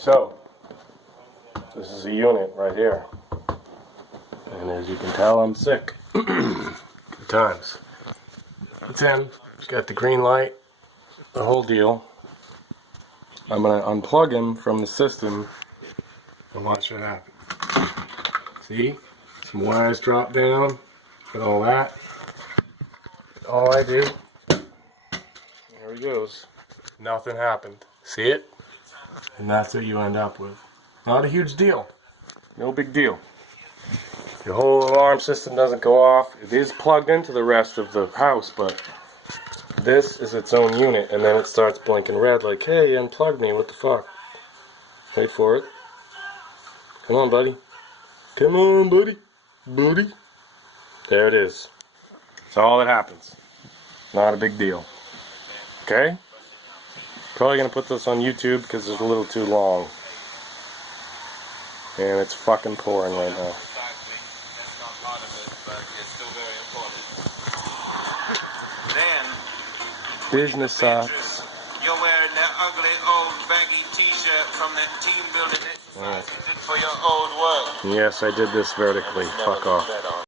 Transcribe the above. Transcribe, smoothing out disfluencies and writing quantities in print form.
So, this is a unit right here. And as you can tell, I'm sick. Good times. It's in. It's got the green light, the whole deal. I'm going to unplug him from the system and watch it happen. See? Some wires drop down and all that. All I do, there he goes. Nothing happened. See it? And that's what you end up with. Not a huge deal. No big deal. Your whole alarm system doesn't go off. It is plugged into the rest of the house, but this is its own unit, and then it starts blinking red like, hey, unplugged me, what the fuck? Wait for it. Come on, buddy. Come on, buddy. Buddy. There it is. That's all that happens. Not a big deal. Okay? Probably gonna put this on YouTube because it's a little too long. And it's fucking pouring right now. Business sucks. You're wearing that ugly old baggy t-shirt from that team building exercise you did for your old work. Yes, I did this vertically. Fuck off.